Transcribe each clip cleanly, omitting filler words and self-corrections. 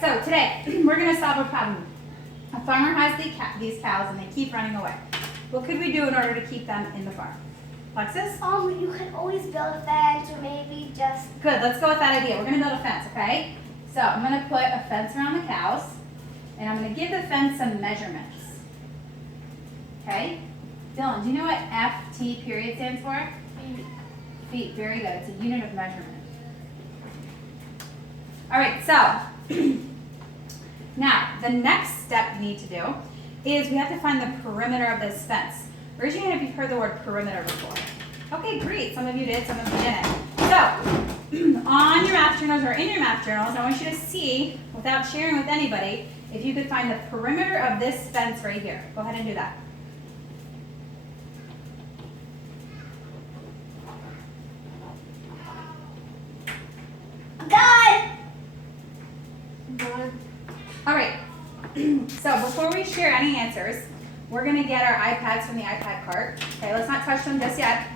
so today we're going to solve a problem. A farmer has these cows and they keep running away. What could we do in order to keep them in the farm? Alexis? You can always build a fence or maybe just... Good, let's go with that idea. We're going to build a fence, okay? So I'm going to put a fence around the cows and I'm going to give the fence some measurements. Okay? Dylan, do you know what FT period stands for? Feet. Feet, very good. It's a unit of measurement. All right, so now the next step we need to do is we have to find the perimeter of this fence. Raise your hand if you've heard the word perimeter before. Okay, great. Some of you did, some of you didn't. So, on your math journals or in your math journals, I want you to see, without sharing with anybody, if you could find the perimeter of this fence right here. Go ahead and do that. All right, so before we share any answers, we're going to get our iPads from the iPad cart. Okay, let's not touch them just yet.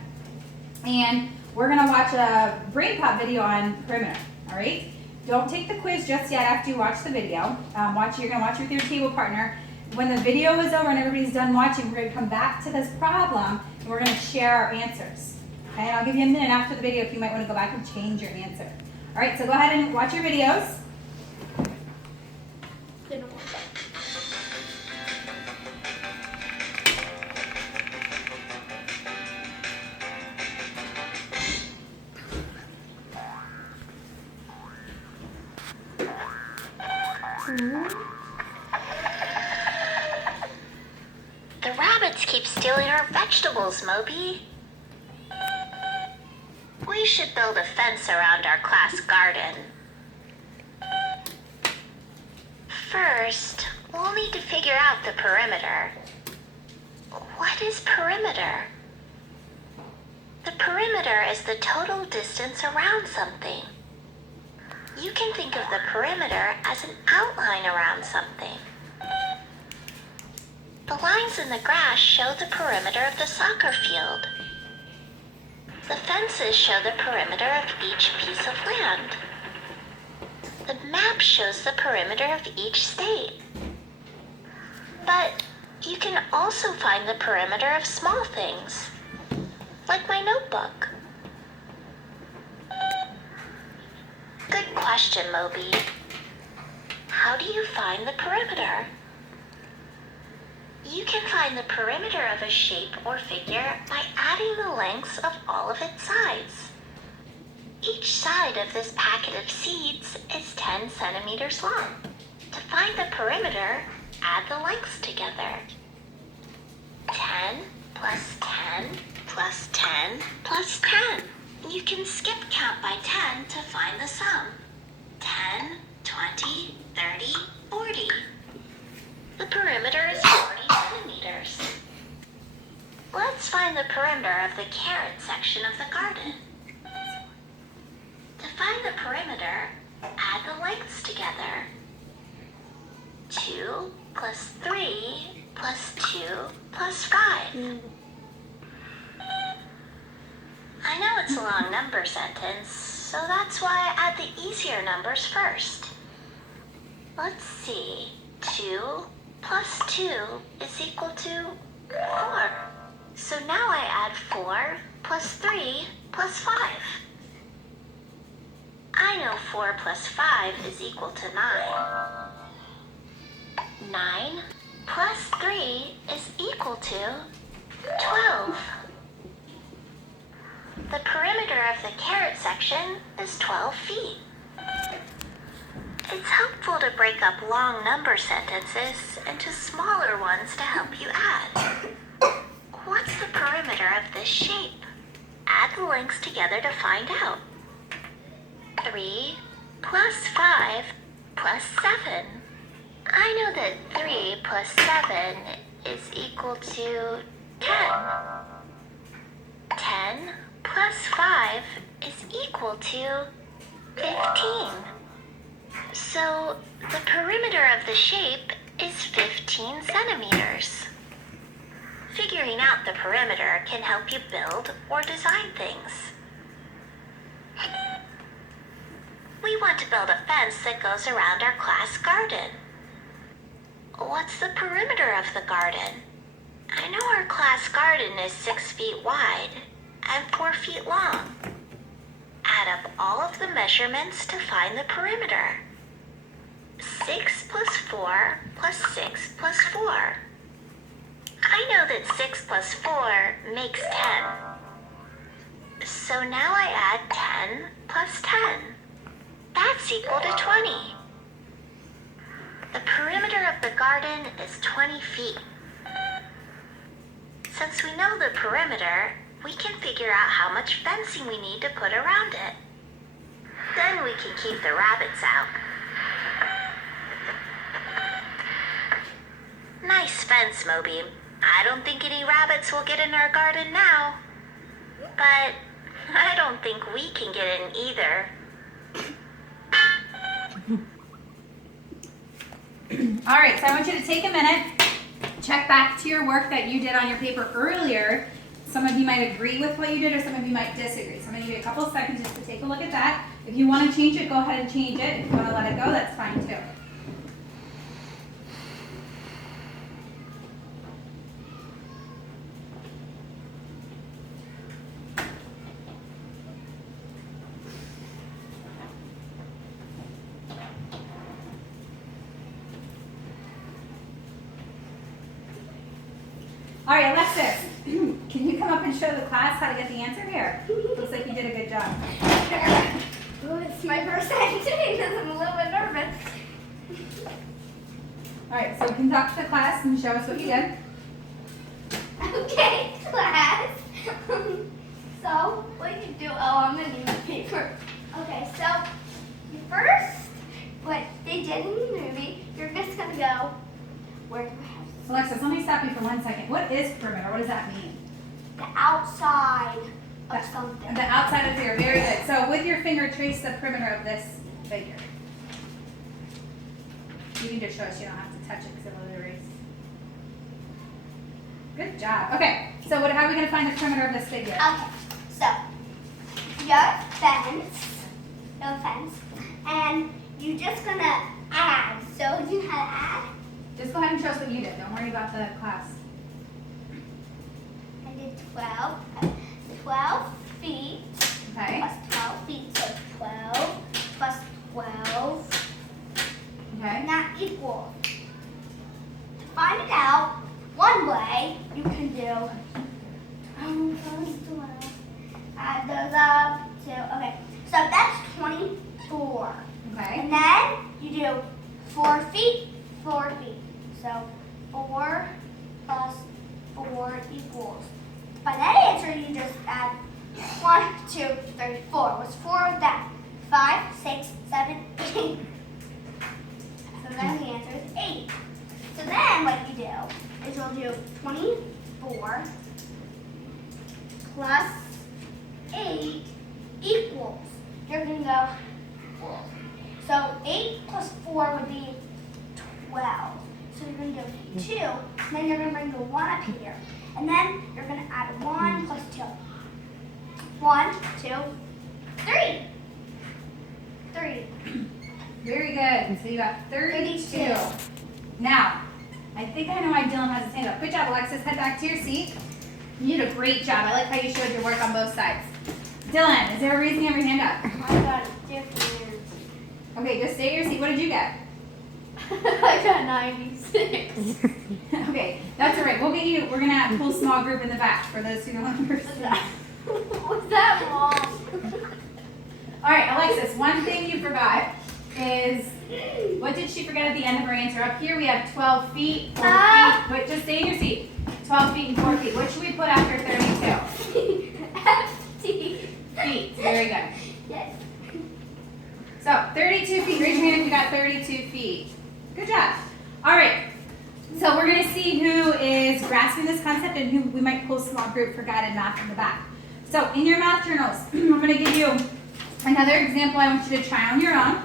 And we're going to watch a brain pop video on perimeter, all right? Don't take the quiz just yet after you watch the video. You're going to watch it with your table partner. When the video is over and everybody's done watching, we're going to come back to this problem and we're going to share our answers. Okay, and I'll give you a minute after the video if you might want to go back and change your answer. All right, so go ahead and watch your videos. The rabbits keep stealing our vegetables, Moby. We should build a fence around our class garden. First, we'll need to figure out the perimeter. What is perimeter? The perimeter is the total distance around something. You can think of the perimeter as an outline around something. The lines in the grass show the perimeter of the soccer field. The fences show the perimeter of each piece of land. The map shows the perimeter of each state. But you can also find the perimeter of small things, like my notebook. Good question, Moby. How do you find the perimeter? You can find the perimeter of a shape or figure by adding the lengths of all of its sides. Each side of this packet of seeds is 10 centimeters long. To find the perimeter, add the lengths together. 10 plus 10 plus 10 plus 10. You can skip count by 10 to find the sum. 10, 20, 30, 40. The perimeter is 40 centimeters. Let's find the perimeter of the carrot section of the garden. To find the perimeter, add the lengths together. 2 plus 3 plus 2 plus 5. I know it's a long number sentence, so that's why I add the easier numbers first. Let's see. 2 plus 2 is equal to 4. So now I add 4 plus 3 plus 5. I know 4 plus 5 is equal to 9. 9 plus 3 is equal to 12. The perimeter of the carrot section is 12 feet. It's helpful to break up long number sentences into smaller ones to help you add. What's the perimeter of this shape? Add the lengths together to find out. 3 plus 5 plus 7. I know that 3 plus 7 is equal to 10. 10 plus 5 is equal to 15. So the perimeter of the shape is 15 centimeters. Figuring out the perimeter can help you build or design things. We we want to build a fence that goes around our class garden. What's the perimeter of the garden? I know our class garden is 6 feet wide and 4 feet long. Add up all of the measurements to find the perimeter. 6 plus 4 plus 6 plus 4. I know that 6 plus 4 makes 10. So now I add 10 plus 10. That's equal to 20. The perimeter of the garden is 20 feet. Since we know the perimeter, we can figure out how much fencing we need to put around it. Then we can keep the rabbits out. Nice fence, Moby. I don't think any rabbits will get in our garden now. But I don't think we can get in either. All right, so I want you to take a minute, check back to your work that you did on your paper earlier. Some of you might agree with what you did, or some of you might disagree. So I'm going to give you a couple of seconds just to take a look at that. If you want to change it, go ahead and change it. If you want to let it go, that's fine too. All right, Alexis, can you come up and show the class how to get the answer here? Looks like you did a good job. Oh, it's my first time doing this. I'm a little bit nervous. All right, so conduct the class and show us what you did. Okay, class. So, what you do? Oh, I'm gonna need my paper. Okay, so first, what they did in the movie, you're just gonna go. Where do I have Alexis, let me stop you for 1 second. What is perimeter? What does that mean? the outside of something? The outside of the figure. Very good. So with your finger, trace the perimeter of this figure. You can just show us. You don't have to touch it because it will erase. Good job. Okay. So how are we going to find the perimeter of this figure? Okay, so your fence, and you're just gonna add. So you know how to add? Just go ahead and show us what you did. Don't worry about the class. I did 12 feet Okay. plus 12 feet, so 12 plus 12, Okay. and that equals. To find it out, one way you can do, plus 12, add those up to, okay, so that's 24. Okay. And then you do 4 feet, 4 feet. So 4 plus 4 equals. By that answer, you just add 1, 2, 3, 4. What's 4 of that? 5, 6, 7, 8. So then the answer is 8. So then what you do is you'll do 24 plus 8 equals. You're going to go, so 8 plus 4 would be 12. So you're going to do 2, and then you're going to bring the 1 up here. And then you're going to add 1 plus 2. 1, 2, 3. 3. Very good. So you got 32. 32. Now, I think I know why Dylan has his hand up. Good job, Alexis. Head back to your seat. You did a great job. I like how you showed your work on both sides. Dylan, is there a reason you have your hand up? I got it different. Okay, just stay at your seat. What did you get? I got 96. Okay, that's all right. We're gonna pull a small group in the back for those who don't understand. Was that wrong? All right, Alexis, one thing you forgot is, what did she forget at the end of her answer? Up here we have 12 feet, 4 feet. Wait, just stay in your seat. 12 feet and 4 feet. What should we put after 32? Feet. Feet. Very good. Yes. So 32 feet. Raise your hand if you got 32 feet. Good job. All right. So we're going to see who is grasping this concept and who we might pull a small group for guided math in the back. So in your math journals, I'm going to give you another example I want you to try on your own.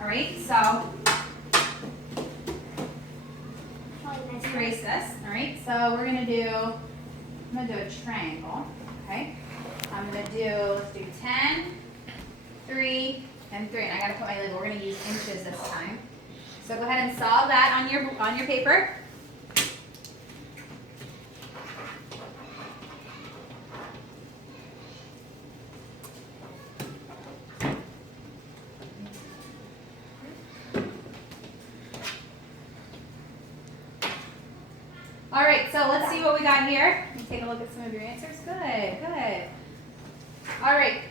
All right. So let's erase this. All right. So we're going to do, I'm going to do a triangle. Okay. I'm going to do, let's do 10, 3, and 3. And I gotta put my label. We're gonna use inches this time. So go ahead and solve that on your paper. All right, so let's see what we got here. Let me take a look at some of your answers. Good, good. All right.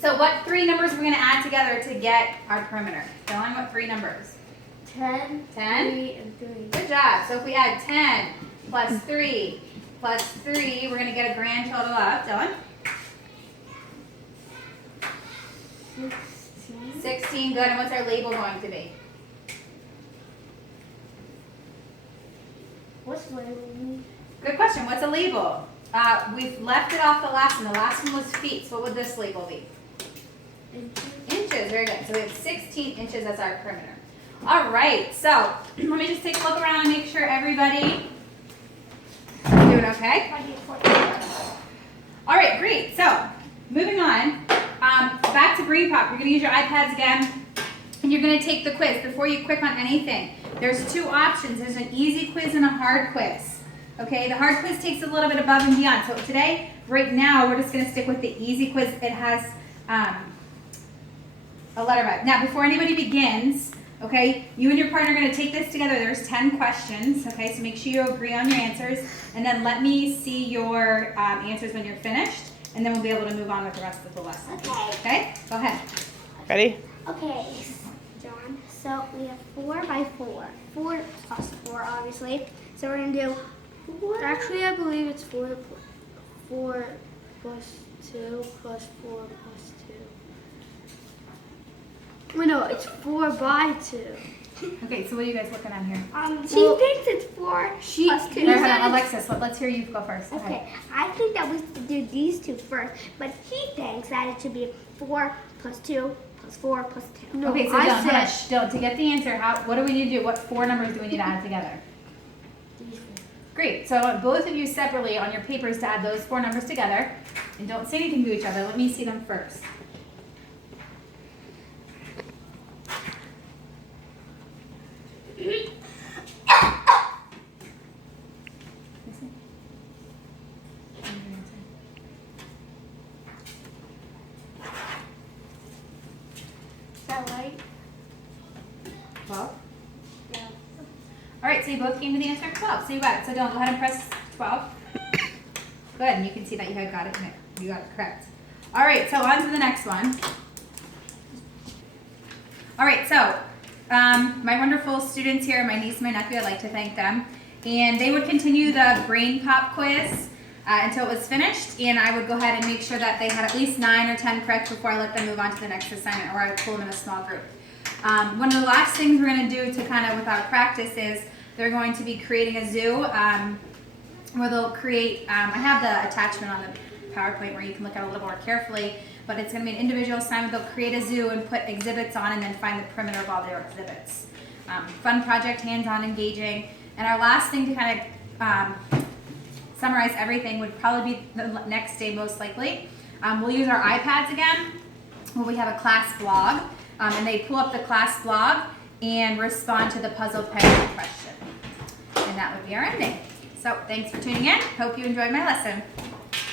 So what 3 numbers are we going to add together to get our perimeter? Dylan, what 3 numbers? 10, 10? 3, and 3. Good job. So if we add 10 plus 3 plus 3, we're going to get a grand total of, Dylan? 16. 16. Good. And what's our label going to be? What's label? Good question. What's a label? We've left it off the last one. The last one was feet. So what would this label be? Inches. Very good. So we have 16 inches as our perimeter. All right. So let me just take a look around and make sure everybody is doing okay. All right. Great. So moving on. Back to Brain Pop. You're going to use your iPads again, and you're going to take the quiz. Before you click on anything, there's 2 options. There's an easy quiz and a hard quiz. Okay, the hard quiz takes a little bit above and beyond. So today, right now, we're just going to stick with the easy quiz. It has a letter by it. Now, before anybody begins, okay, you and your partner are going to take this together. There's 10 questions, okay, so make sure you agree on your answers. And then let me see your answers when you're finished, and then we'll be able to move on with the rest of the lesson. Okay, go ahead. Ready? Okay, John. So we have 4 by 4. 4 plus 4, obviously. So we're going to do 4. Actually, I believe it's 4 plus 2 plus 4 plus 2. Well, no, it's 4 by 2. Okay, so what are you guys looking at here? She thinks it's 4 plus 2. Hold on, Alexis, let's hear you go first. Go ahead. Okay, I think that we should do these 2 first, but he thinks that it should be 4 plus 2 plus 4 plus 2. No, Okay, so Dylan, to get the answer, what do we need to do? What 4 numbers do we need to add together? Great. So I want both of you separately on your papers to add those 4 numbers together. And don't say anything to each other. Let me see them first. Is that right? 12. Yeah. All right, so you both came to the answer of 12. So you got it. So Dylan, go ahead and press 12. Good, and you can see that you had got it. You got it correct. All right, so on to the next one. All right, so my wonderful students here, my niece and my nephew, I'd like to thank them. And they would continue the Brain Pop quiz until it was finished, and I would go ahead and make sure that they had at least 9 or 10 correct before I let them move on to the next assignment, or I would pull them in a small group. One of the last things we're going to do to kind of with our practice is they're going to be creating a zoo where they'll create, I have the attachment on the PowerPoint where you can look at it a little more carefully, but it's going to be an individual assignment. They'll create a zoo and put exhibits on and then find the perimeter of all their exhibits. Fun project, hands-on, engaging. And our last thing to kind of summarize everything would probably be the next day most likely. We'll use our iPads again where we have a class blog. And they pull up the class blog and respond to the puzzle pen question. And that would be our ending. So thanks for tuning in. Hope you enjoyed my lesson.